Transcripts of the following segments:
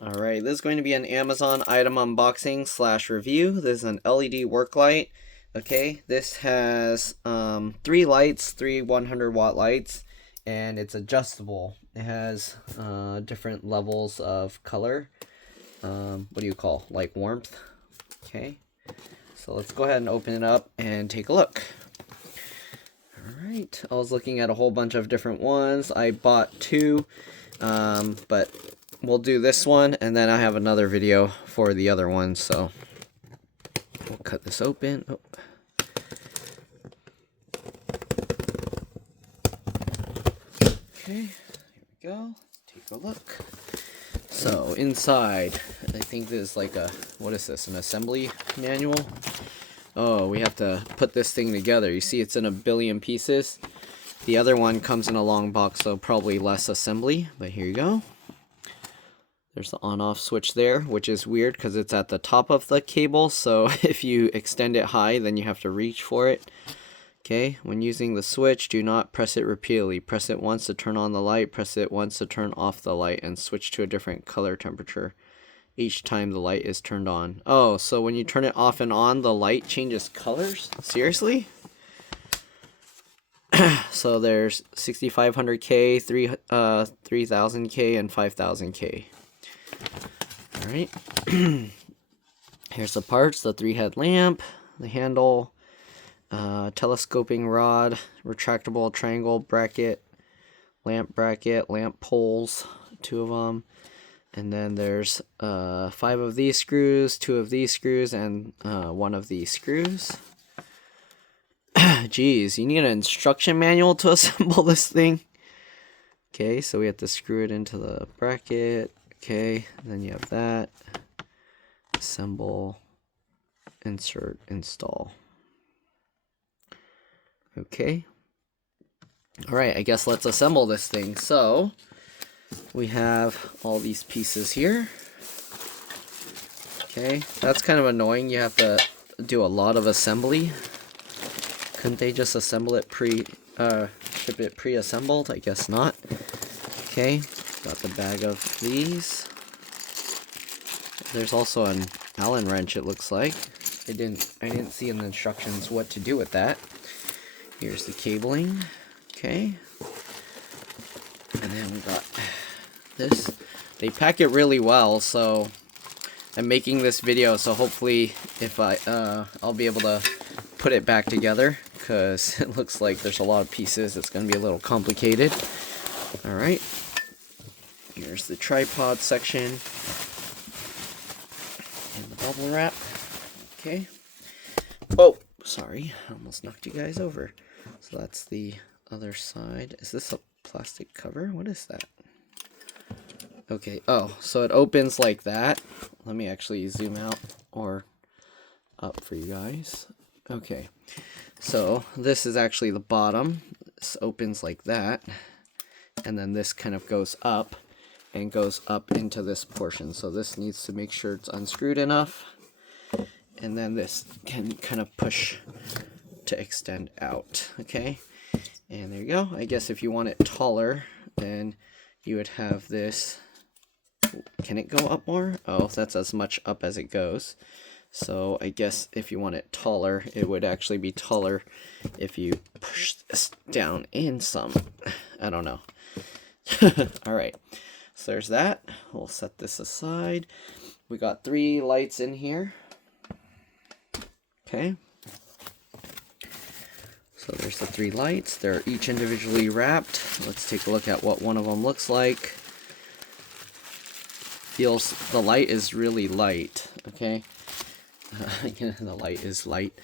Alright, this is going to be an Amazon item unboxing / review. This is an LED work light. Okay, this has 3 lights, 3 100-watt lights, and it's adjustable. It has different levels of color. What do you call? Like warmth. Okay, so let's go ahead and open it up and take a look. Alright, I was looking at a whole bunch of different ones. I bought 2, but we'll do this one, and then I have another video for the other one, so we'll cut this open. Oh. Okay, here we go. Let's take a look. So inside, I think this is like a, what is this, an assembly manual? Oh, we have to put this thing together. You see it's in a billion pieces. The other one comes in a long box, so probably less assembly, but here you go. There's the on-off switch there, which is weird because it's at the top of the cable, so if you extend it high, then you have to reach for it. Okay, when using the switch, do not press it repeatedly. Press it once to turn on the light, press it once to turn off the light, and switch to a different color temperature each time the light is turned on. Oh, so when you turn it off and on, the light changes colors? Seriously? So there's 6500K, 3000K, and 5000K. Alright. Here's the parts: the 3-head lamp, the handle, telescoping rod, retractable triangle bracket, lamp poles, 2 of them. And then there's 5 of these screws, 2 of these screws, and 1 of these screws. Geez, you need an instruction manual to assemble this thing. Okay, so we have to screw it into the bracket. Okay, then you have that. Assemble, insert, install. Okay. Alright, I guess let's assemble this thing. So, we have all these pieces here. Okay, that's kind of annoying. You have to do a lot of assembly. Couldn't they just assemble it ship it pre-assembled? I guess not. Okay, got the bag of these. There's also an Allen wrench, it looks like. I didn't see in the instructions what to do with that. Here's the cabling. Okay. And then we got this. They pack it really well, so I'm making this video, so hopefully if I'll be able to put it back together, because it looks like there's a lot of pieces. It's going to be a little complicated. Alright. Here's the tripod section. And the bubble wrap. Okay. Oh, sorry. I almost knocked you guys over. So that's the other side. Is this a plastic cover? What is that? Okay. Oh, so it opens like that. Let me actually zoom out or up for you guys. Okay. So this is actually the bottom. This opens like that. And then this kind of goes up and goes up into this portion. So this needs to make sure it's unscrewed enough. And then this can kind of push to extend out. Okay. And there you go. I guess if you want it taller, then you would have this. Can it go up more? Oh, that's as much up as it goes. So I guess if you want it taller, it would actually be taller if you push this down in some. I don't know. Alright, so there's that. We'll set this aside. We got 3 lights in here. Okay. So there's the 3 lights. They're each individually wrapped. Let's take a look at what one of them looks like. The light is really light. Okay. The light is light,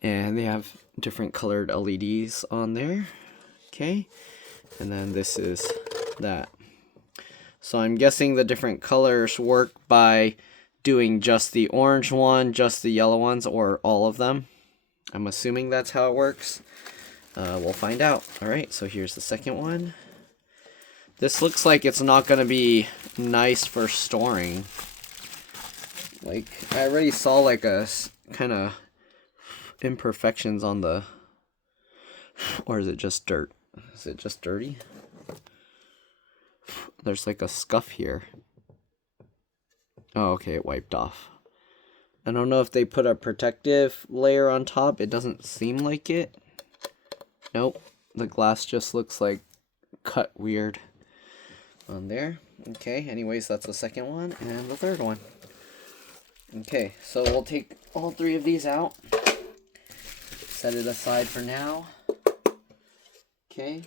and they have different colored LEDs on there. Okay, and then this is that. So I'm guessing the different colors work by doing just the orange one, just the yellow ones, or all of them. I'm assuming that's how it works. We'll find out. Alright, so here's the second one. This looks like it's not going to be nice for storing. Like, I already saw like a kind of imperfections on the, or is it just dirt? Is it just dirty? There's like a scuff here. Oh, okay, it wiped off. I don't know if they put a protective layer on top. It doesn't seem like it. Nope. The glass just looks like cut weird on there. Okay, anyways, that's the second one and the third one. Okay, so we'll take all three of these out. Set it aside for now. Okay.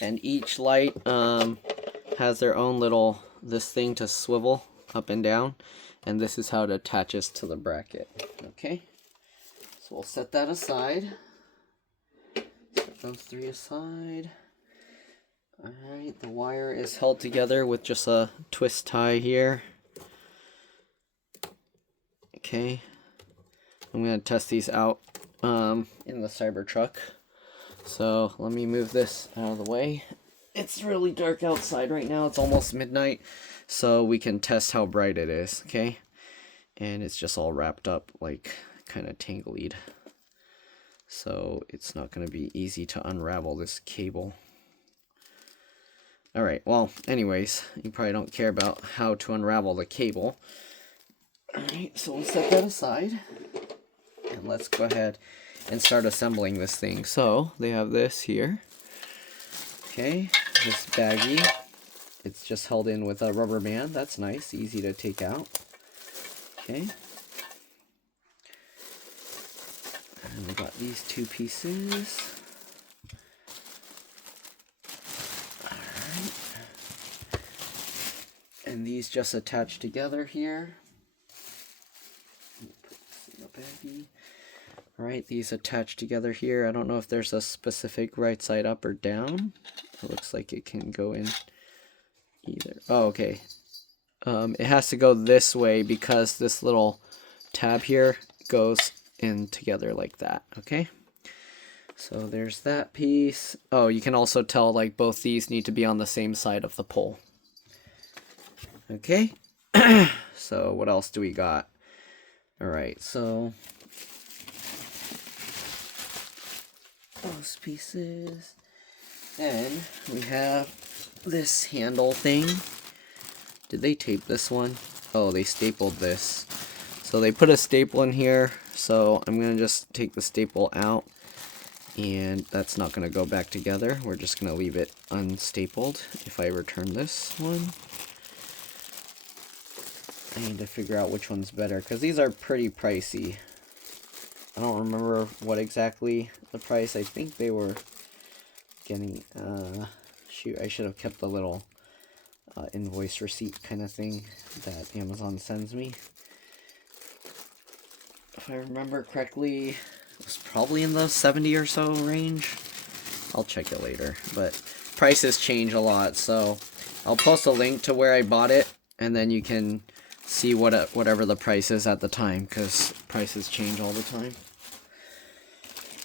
And each light has their own little, this thing to swivel up and down. And this is how it attaches to the bracket. Okay. So we'll set that aside. Set those three aside. Alright, the wire is held together with just a twist tie here. Okay. I'm going to test these out in the Cybertruck. So let me move this out of the way. It's really dark outside right now. It's almost midnight. So we can test how bright it is. Okay. And it's just all wrapped up like kind of tangled. So it's not going to be easy to unravel this cable. Alright, well, anyways, you probably don't care about how to unravel the cable. Alright, so we'll set that aside. And let's go ahead and start assembling this thing. So, they have this here. Okay, this baggie. It's just held in with a rubber band. That's nice, easy to take out. Okay. And we got these two pieces. And these just attach together here. Put this in the baggie. Alright, these attach together here. I don't know if there's a specific right side up or down. It looks like it can go in either. Oh, okay. It has to go this way because this little tab here goes in together like that. Okay. So there's that piece. Oh, you can also tell like both these need to be on the same side of the pole. Okay, so what else do we got? Alright, so those pieces. Then we have this handle thing. Did they tape this one? Oh, they stapled this. So they put a staple in here, so I'm going to just take the staple out. And that's not going to go back together. We're just going to leave it unstapled if I return this one. I need to figure out which one's better, because these are pretty pricey. I don't remember what exactly the price. I think they were getting, shoot, I should have kept the little invoice receipt kind of thing that Amazon sends me. If I remember correctly, it was probably in the 70 or so range. I'll check it later, but prices change a lot, so I'll post a link to where I bought it, and then you can see whatever the price is at the time, because prices change all the time.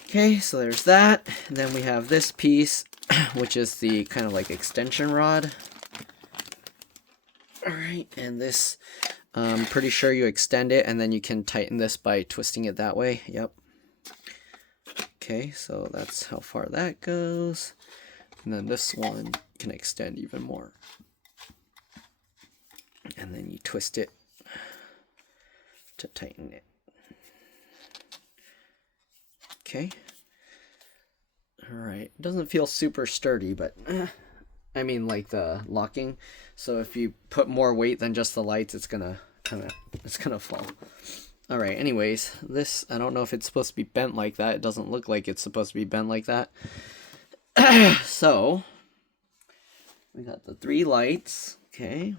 Okay, so there's that. And then we have this piece, which is the kind of like extension rod. Alright, and this, I'm pretty sure you extend it, and then you can tighten this by twisting it that way. Yep. Okay, so that's how far that goes. And then this one can extend even more. And then you twist it to tighten it. Okay. Alright. It doesn't feel super sturdy, but I mean like the locking. So if you put more weight than just the lights, it's gonna fall. Alright, anyways, this, I don't know if it's supposed to be bent like that. It doesn't look like it's supposed to be bent like that. So we got the three lights. Okay.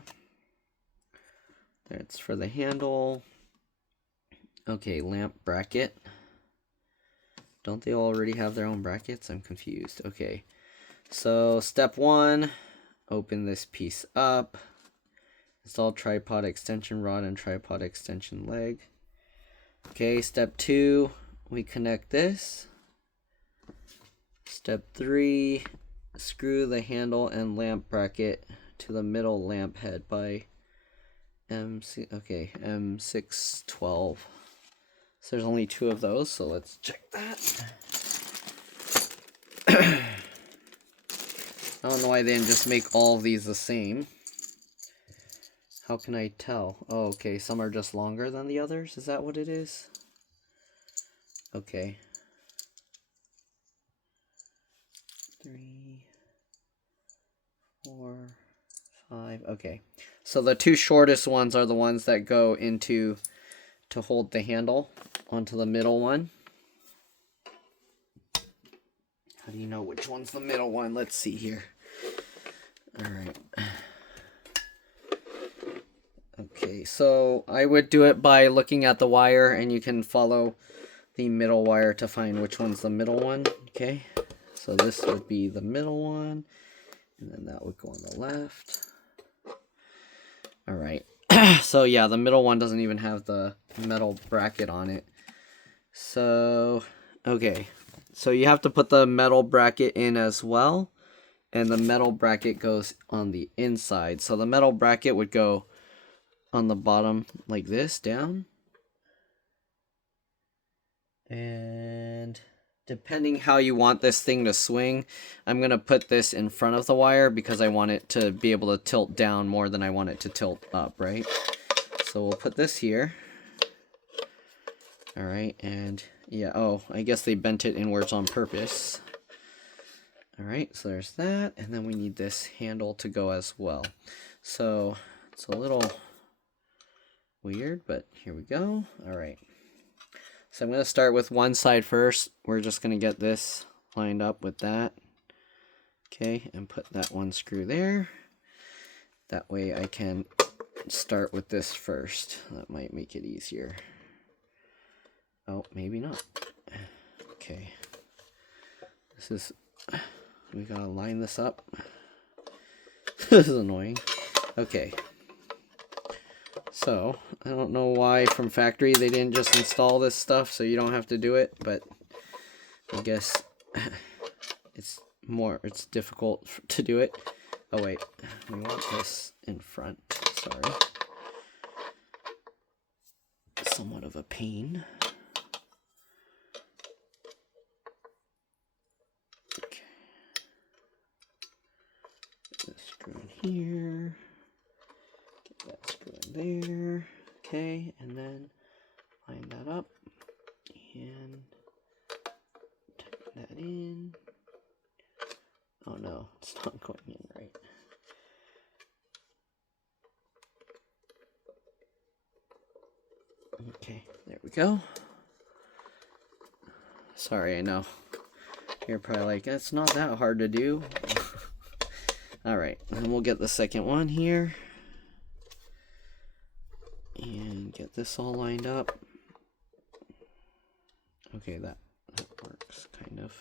That's for the handle. Okay, lamp bracket. Don't they already have their own brackets? I'm confused. Okay. So, step 1, open this piece up. Install tripod extension rod and tripod extension leg. Okay, step 2, we connect this. Step 3, screw the handle and lamp bracket to the middle lamp head by M612. So there's only 2 of those, so let's check that. I don't know why they didn't just make all of these the same. How can I tell? Oh, okay, some are just longer than the others. Is that what it is? Okay. 3, 4, 5. Okay. So the two shortest ones are the ones that go into to hold the handle onto the middle one. How do you know which one's the middle one? Let's see here. All right. Okay, so I would do it by looking at the wire, and you can follow the middle wire to find which one's the middle one. Okay, so this would be the middle one, and then that would go on the left. All right. So yeah, the middle one doesn't even have the metal bracket on it. So, okay. So you have to put the metal bracket in as well, and the metal bracket goes on the inside. So the metal bracket would go on the bottom like this, down. And depending how you want this thing to swing, I'm going to put this in front of the wire because I want it to be able to tilt down more than I want it to tilt up, right? So we'll put this here. All right, and yeah, oh, I guess they bent it inwards on purpose. All right, so there's that, and then we need this handle to go as well. So it's a little weird, but here we go. All right. So I'm going to start with one side first. We're just going to get this lined up with that. Okay, and put that one screw there. That way I can start with this first. That might make it easier. Oh, maybe not. Okay. This is... We gotta line this up. This is annoying. Okay. So, I don't know why from factory they didn't just install this stuff so you don't have to do it, but I guess it's difficult to do it. Oh wait, we want this in front, sorry. Somewhat of a pain. Okay. Get this screw in here. Get that screw in there. Okay, and then line that up and tighten that in. Oh no, it's not going in right. Okay, there we go. Sorry, I know. You're probably like, it's not that hard to do. Alright, and we'll get the second one here. And get this all lined up. Okay, that works, kind of.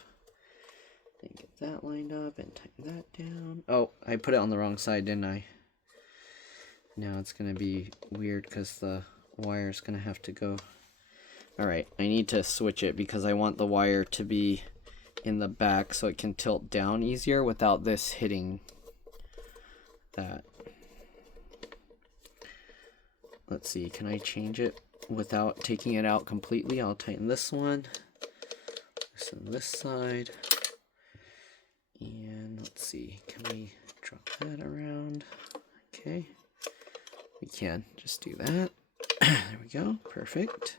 Then get that lined up and tighten that down. Oh, I put it on the wrong side, didn't I? Now it's going to be weird because the wire's going to have to go. Alright, I need to switch it because I want the wire to be in the back so it can tilt down easier without this hitting that. Let's see, can I change it without taking it out completely? I'll tighten this one. Loosen this side. And let's see, can we drop that around? Okay, we can just do that. There we go, perfect.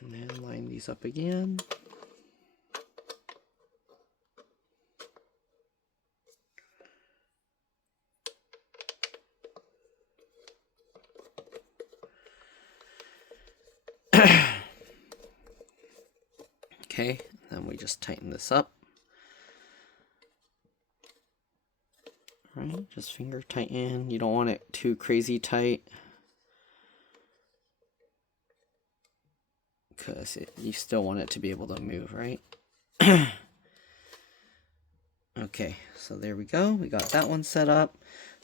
And then line these up again. Okay, then we just tighten this up. Right, just finger tighten. You don't want it too crazy tight, because you still want it to be able to move, right? Okay, so there we go. We got that one set up.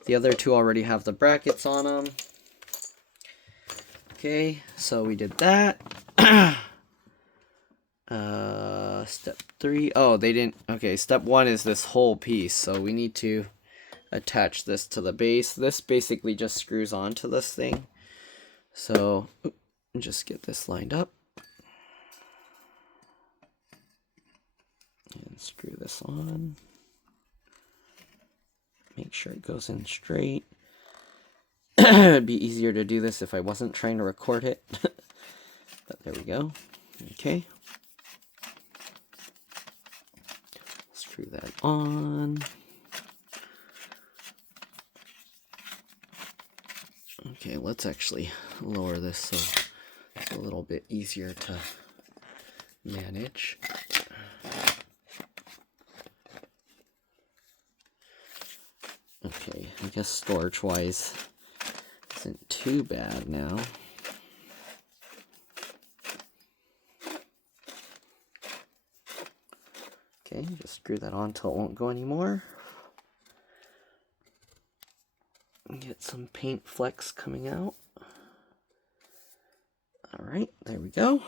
The other two already have the brackets on them. Okay, so we did that. Step 3. Oh, they didn't. Okay, step 1 is this whole piece, so we need to attach this to the base. This basically just screws onto this thing. So just get this lined up and screw this on. Make sure it goes in straight. It'd be easier to do this if I wasn't trying to record it. But there we go. Okay. Screw that on. Okay, let's actually lower this so it's a little bit easier to manage. Okay, I guess storage-wise isn't too bad now. Okay, just screw that on till it won't go anymore. Get some paint flecks coming out. Alright, there we go.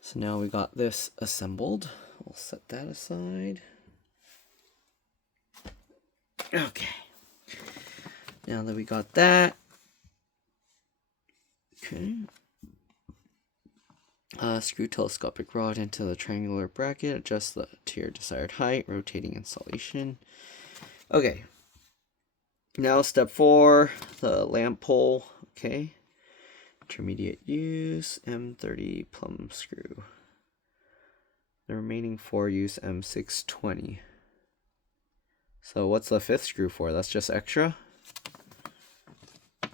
So now we got this assembled. We'll set that aside. Okay. Now that we got that. Okay. Screw telescopic rod into the triangular bracket. Adjust to your desired height. Rotating installation. Okay. Now step 4, the lamp pole. Okay. Intermediate use M30 plumb screw. The remaining 4 use M620. So what's the 5th screw for? That's just extra?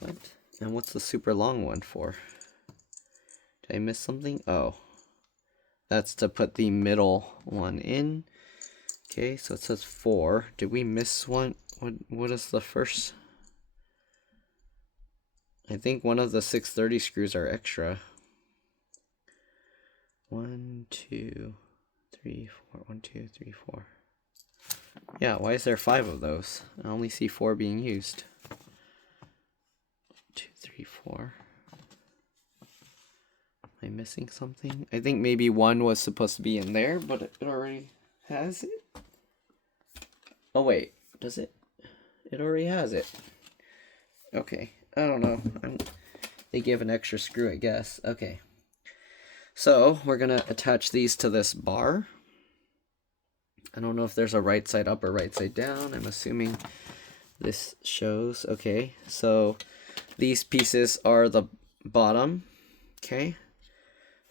What? And what's the super long one for? Did I miss something? Oh. That's to put the middle one in. Okay, so it says 4. Did we miss one? What is the first? I think one of the 630 screws are extra. 1, 2, 3, 4. 1, 2, 3, 4. Yeah, why is there 5 of those? I only see 4 being used. 2, 3, 4. Am I missing something? I think maybe 1 was supposed to be in there, but it already has it. Oh wait, does it? It already has it. Okay, I don't know. They gave an extra screw, I guess. Okay. So, we're going to attach these to this bar. I don't know if there's a right side up or right side down. I'm assuming this shows. Okay, so these pieces are the bottom. Okay,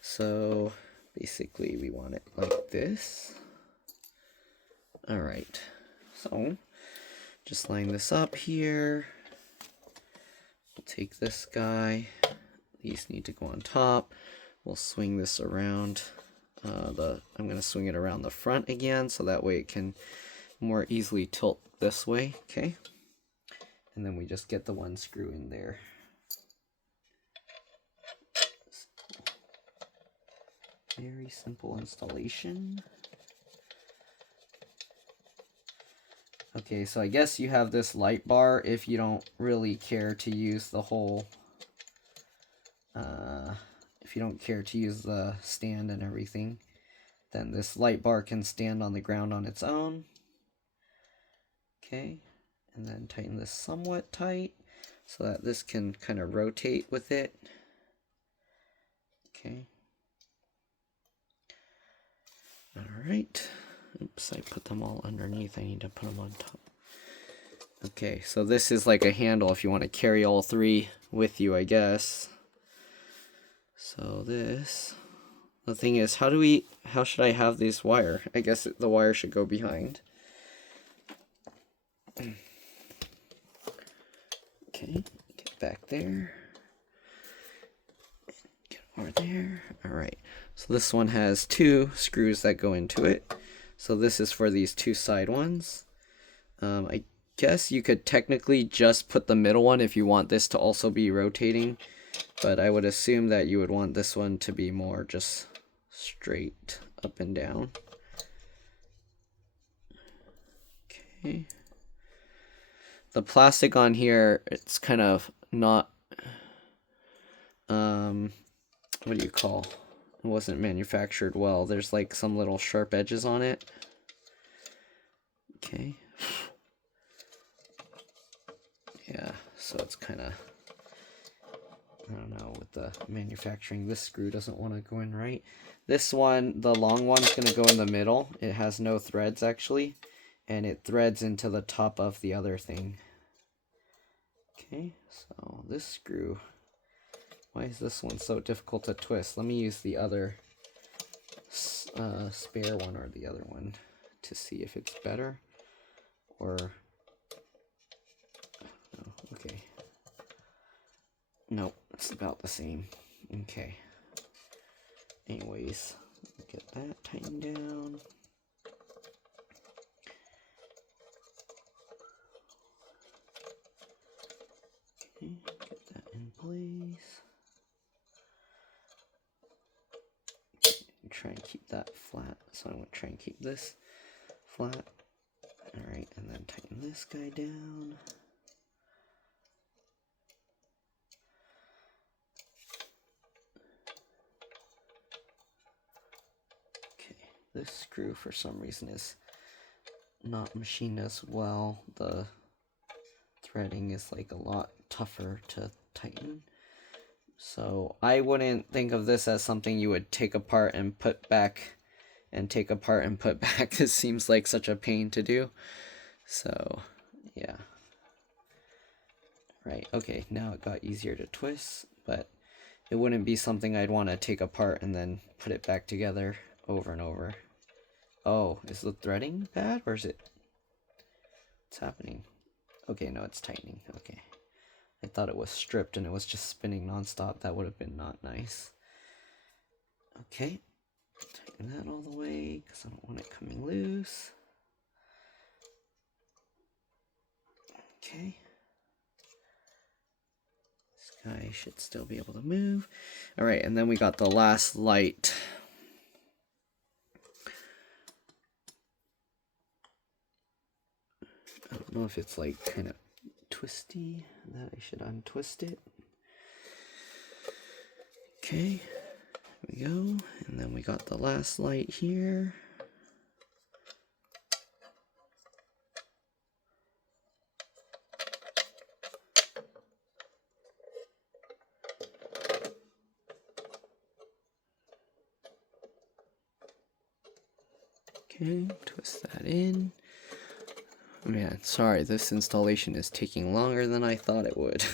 so basically we want it like this. All right, so just line this up here. We'll take this guy. These need to go on top. We'll swing this around. I'm going to swing it around the front again, so that way it can more easily tilt this way, okay? And then we just get the 1 screw in there. Very simple installation. Okay, so I guess you have this light bar if you don't really care to use the whole, if you don't care to use the stand and everything. Then this light bar can stand on the ground on its own. Okay, and then tighten this somewhat tight so that this can kind of rotate with it. Okay. All right. Oops, I put them all underneath. I need to put them on top. Okay, so this is like a handle if you want to carry all 3 with you, I guess. So this... The thing is, how should I have this wire? I guess the wire should go behind. Okay, get back there. Get over there. Alright, so this one has 2 screws that go into it. So this is for these 2 side ones. I guess you could technically just put the middle one if you want this to also be rotating. But I would assume that you would want this one to be more just straight up and down. Okay. The plastic on here, it's kind of not, what do you call? It wasn't manufactured well. There's like some little sharp edges on it. Okay. Yeah, so it's kind of, I don't know, with the manufacturing, this screw doesn't want to go in right. This one, the long one's going to go in the middle. It has no threads actually, and it threads into the top of the other thing. Okay, so this screw, why is this one so difficult to twist? Let me use the other spare one or the other one to see if it's better, or oh, okay, nope, it's about the same. Okay, anyways, get that tightened down. Okay, get that in place. Try and keep that flat, so I'm going to try and keep this flat. Alright, and then tighten this guy down. Okay, this screw for some reason is not machined as well. The threading is like a lot tougher to tighten. So I wouldn't think of this as something you would take apart and put back and take apart and put back. This seems like such a pain to do. So yeah. Right, okay, now it got easier to twist, but it wouldn't be something I'd want to take apart and then put it back together over and over. Oh, is the threading bad or is it? What's happening? Okay, no, it's tightening. Okay. I thought it was stripped and it was just spinning nonstop. That would have been not nice. Okay, tighten that all the way because I don't want it coming loose. Okay. This guy should still be able to move. Alright, and then we got the last light. I don't know if it's like kind of twisty, that I should untwist it. Okay, here we go, and then we got the last light here. Okay, twist that in. Man, sorry, this installation is taking longer than I thought it would.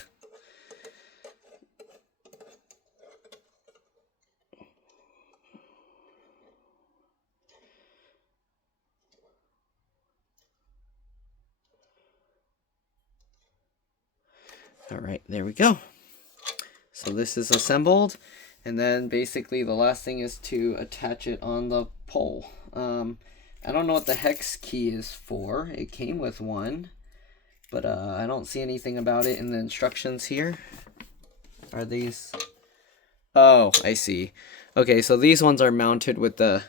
Alright, there we go. So this is assembled, and then basically the last thing is to attach it on the pole. I don't know what the hex key is for. It came with one, but I don't see anything about it in the instructions here. Are these? Oh, I see. Okay, so these ones are mounted with the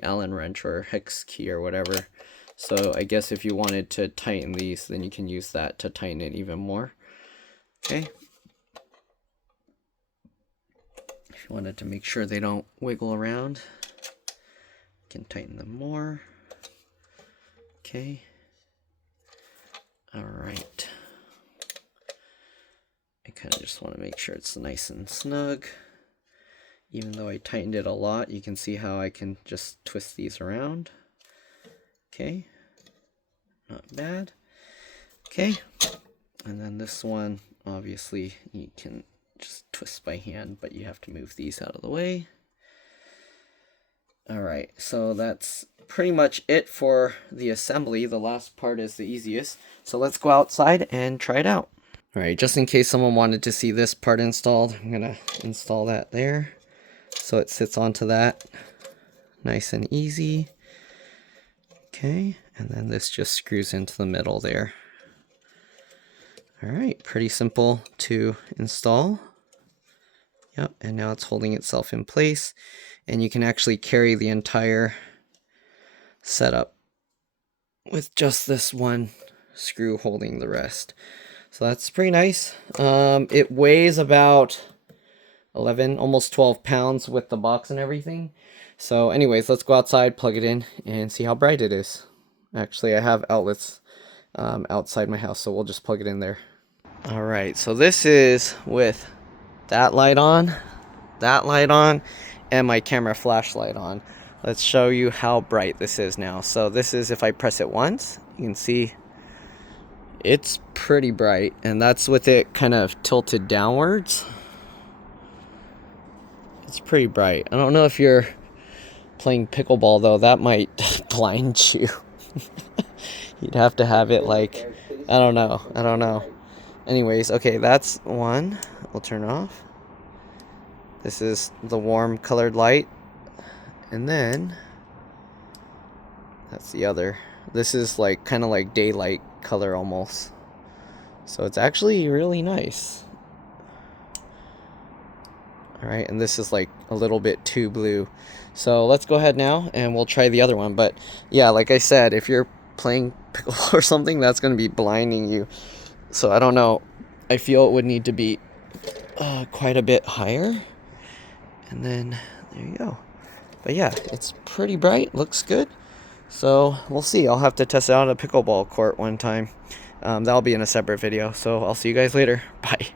Allen wrench or hex key or whatever. So I guess if you wanted to tighten these, then you can use that to tighten it even more. Okay. If you wanted to make sure they don't wiggle around, you can tighten them more. Okay. All right. I kind of just want to make sure it's nice and snug. Even though I tightened it a lot, you can see how I can just twist these around. Okay. Not bad. Okay. And then this one, obviously, you can just twist by hand, but you have to move these out of the way. Alright, so that's pretty much it for the assembly. The last part is the easiest. So let's go outside and try it out. Alright, just in case someone wanted to see this part installed, I'm going to install that there. So it sits onto that. Nice and easy. Okay, and then this just screws into the middle there. Alright, pretty simple to install. Yep, and now it's holding itself in place. And you can actually carry the entire setup with just this one screw holding the rest. So that's pretty nice. It weighs about 11, almost 12 pounds with the box and everything. So anyways, let's go outside, plug it in, and see how bright it is. Actually, I have outlets outside my house, so we'll just plug it in there. Alright, so this is with that light on, and my camera flashlight on. Let's show you how bright this is now. So this is if I press it once, you can see it's pretty bright, and that's with it kind of tilted downwards. It's pretty bright. I don't know if you're playing pickleball though, that might blind you. You'd have to have it like, I don't know. Anyways, okay, that's one. We'll turn off. This is the warm colored light. And then that's the other. This is like kind of like daylight color almost. So it's actually really nice. Alright, and this is like a little bit too blue. So let's go ahead now and we'll try the other one. But yeah, like I said, if you're playing pickleball or something, that's going to be blinding you. So I don't know. I feel it would need to be quite a bit higher. And then there you go. But yeah, it's pretty bright. Looks good. So we'll see. I'll have to test it out at a pickleball court one time. That'll be in a separate video. So I'll see you guys later. Bye.